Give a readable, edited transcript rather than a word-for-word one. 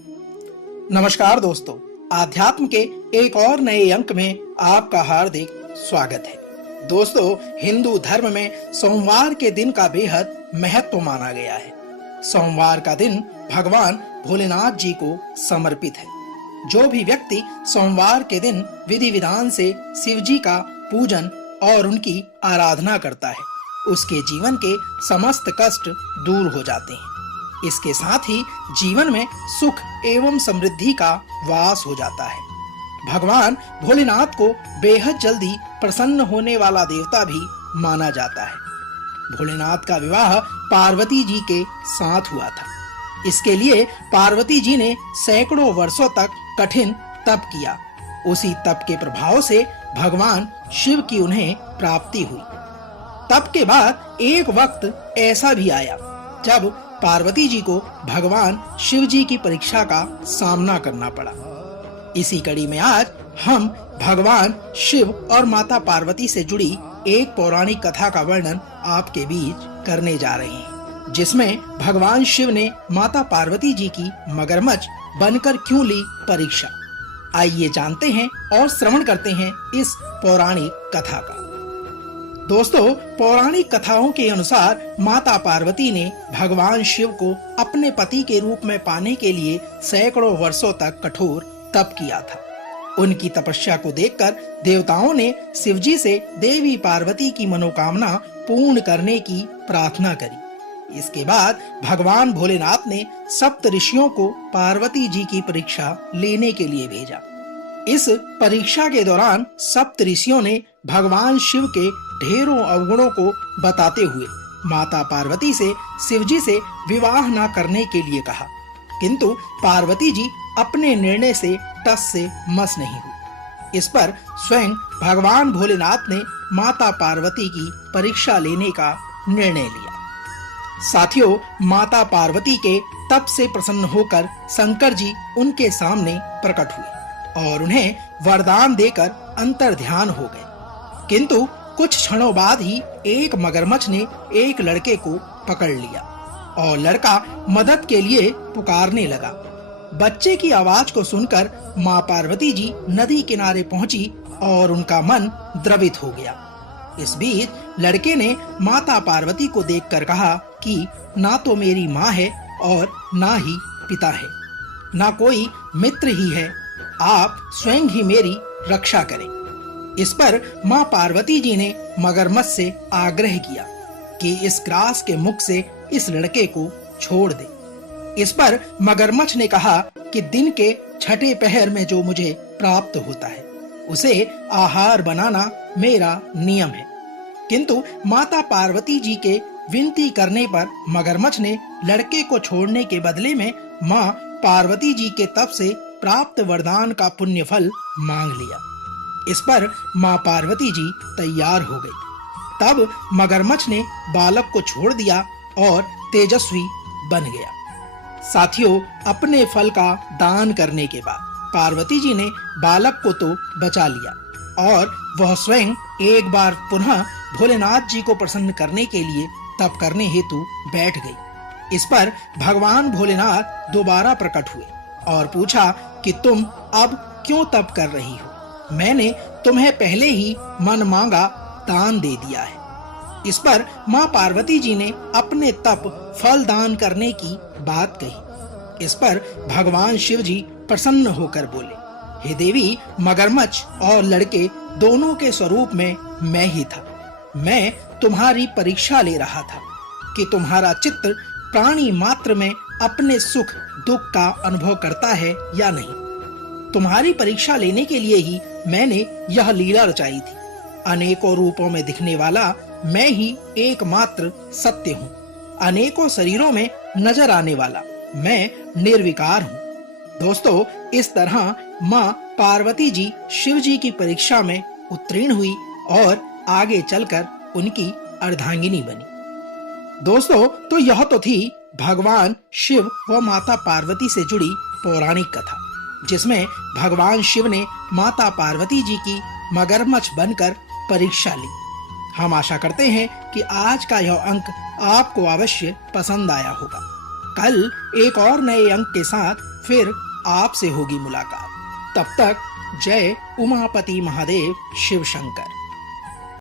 नमस्कार दोस्तों, आध्यात्म के एक और नए अंक में आपका हार्दिक स्वागत है। दोस्तों, हिंदू धर्म में सोमवार के दिन का बेहद महत्व माना गया है। सोमवार का दिन भगवान भोलेनाथ जी को समर्पित है। जो भी व्यक्ति सोमवार के दिन विधि विधान से शिव जी का पूजन और उनकी आराधना करता है, उसके जीवन के समस्त कष्ट दूर हो जाते हैं। इसके साथ ही जीवन में सुख एवं समृद्धि का वास हो जाता है। भगवान भोलेनाथ को बेहद जल्दी प्रसन्न होने वाला देवता भी माना जाता है। भोलेनाथ का विवाह पार्वती जी के साथ हुआ था। इसके लिए पार्वती जी ने सैकड़ों वर्षों तक कठिन तप किया। उसी तप के प्रभाव से भगवान शिव की उन्हें प्राप्ति हुई। तप के बाद एक वक्त ऐसा भी आया जब पार्वती जी को भगवान शिव जी की परीक्षा का सामना करना पड़ा। इसी कड़ी में आज हम भगवान शिव और माता पार्वती से जुड़ी एक पौराणिक कथा का वर्णन आपके बीच करने जा रहे हैं, जिसमें भगवान शिव ने माता पार्वती जी की मगरमच्छ बनकर क्यों ली परीक्षा। आइए जानते हैं और श्रवण करते हैं इस पौराणिक कथा का। दोस्तों, पौराणिक कथाओं के अनुसार माता पार्वती ने भगवान शिव को अपने पति के रूप में पाने के लिए सैकड़ों वर्षों तक कठोर तप किया था। उनकी तपस्या को देखकर देवताओं ने शिव जी से देवी पार्वती की मनोकामना पूर्ण करने की प्रार्थना करी। इसके बाद भगवान भोलेनाथ ने सप्त ऋषियों को पार्वती जी की परीक्षा लेने के लिए भेजा। इस परीक्षा के दौरान सप्त ऋषियों ने भगवान शिव के ढेरों अवगुणों को बताते हुए माता पार्वती से शिव जी से विवाह न करने के लिए कहा, किंतु पार्वती जी अपने निर्णय से टस से मस नहीं हुई। इस पर स्वयं भगवान भोलेनाथ ने माता पार्वती की परीक्षा लेने का निर्णय लिया। साथियों, माता पार्वती के तप से प्रसन्न होकर शंकर जी उनके सामने प्रकट हुए और उन्हें वरदान देकर अंतर्ध्यान हो गए। किंतु कुछ क्षणों बाद ही एक मगरमच्छ ने एक लड़के को पकड़ लिया और लड़का मदद के लिए पुकारने लगा। बच्चे की आवाज को सुनकर मां पार्वती जी नदी किनारे पहुंची और उनका मन द्रवित हो गया। इस बीच लड़के ने माता पार्वती को देखकर कहा कि ना तो मेरी माँ है और ना ही पिता है, ना कोई मित्र ही है, आप स्वयं ही मेरी रक्षा करें। इस पर मां पार्वती जी ने मगरमच्छ से आग्रह किया कि इस ग्रास के मुख से इस लड़के को छोड़ दे। इस पर मगरमच्छ ने कहा कि दिन के छठे पहर में जो मुझे प्राप्त होता है उसे आहार बनाना मेरा नियम है। किंतु माता पार्वती जी के विनती करने पर मगरमच्छ ने लड़के को छोड़ने के बदले में मां पार्वती जी के तप से प्राप्त वरदान का पुण्य फल मांग लिया। इस पर मां पार्वती जी तैयार हो गई। तब मगरमच्छ ने बालक को छोड़ दिया और तेजस्वी बन गया। साथियों, अपने फल का दान करने के बाद पार्वती जी ने बालक को तो बचा लिया और वह स्वयं एक बार पुनः भोलेनाथ जी को प्रसन्न करने के लिए तप करने हेतु बैठ गई। इस पर भगवान भोलेनाथ दोबारा प्रकट हुए और पूछा कि तुम अब क्यों तप कर रही हो? मैंने तुम्हें पहले ही मन मांगा दान दे दिया है। इस पर मां पार्वती जी ने अपने तप फल दान करने की बात कही। इस पर भगवान शिव जी प्रसन्न होकर बोले, हे देवी, मगरमच्छ और लड़के दोनों के स्वरूप में मैं ही था। मैं तुम्हारी परीक्षा ले रहा था कि तुम्हारा चित्त प्राणी मात्र में अपने सुख दुख का अनुभव करता है या नहीं। तुम्हारी परीक्षा लेने के लिए ही मैंने यह लीला रचाई थी। अनेकों रूपों में दिखने वाला मैं ही एकमात्र सत्य हूँ। अनेकों शरीरों में नजर आने वाला मैं निर्विकार हूँ। दोस्तों, इस तरह माँ पार्वती जी शिव जी की परीक्षा में उत्तीर्ण हुई और आगे चलकर उनकी अर्धांगिनी बनी। दोस्तों, तो यह तो थी भगवान शिव व माता पार्वती से जुड़ी पौराणिक कथा, जिसमें भगवान शिव ने माता पार्वती जी की मगरमच्छ बनकर परीक्षा ली। हम आशा करते हैं कि आज का यह अंक आपको अवश्य पसंद आया होगा। कल एक और नए अंक के साथ फिर आपसे होगी मुलाकात। तब तक जय उमापति महादेव शिव शंकर।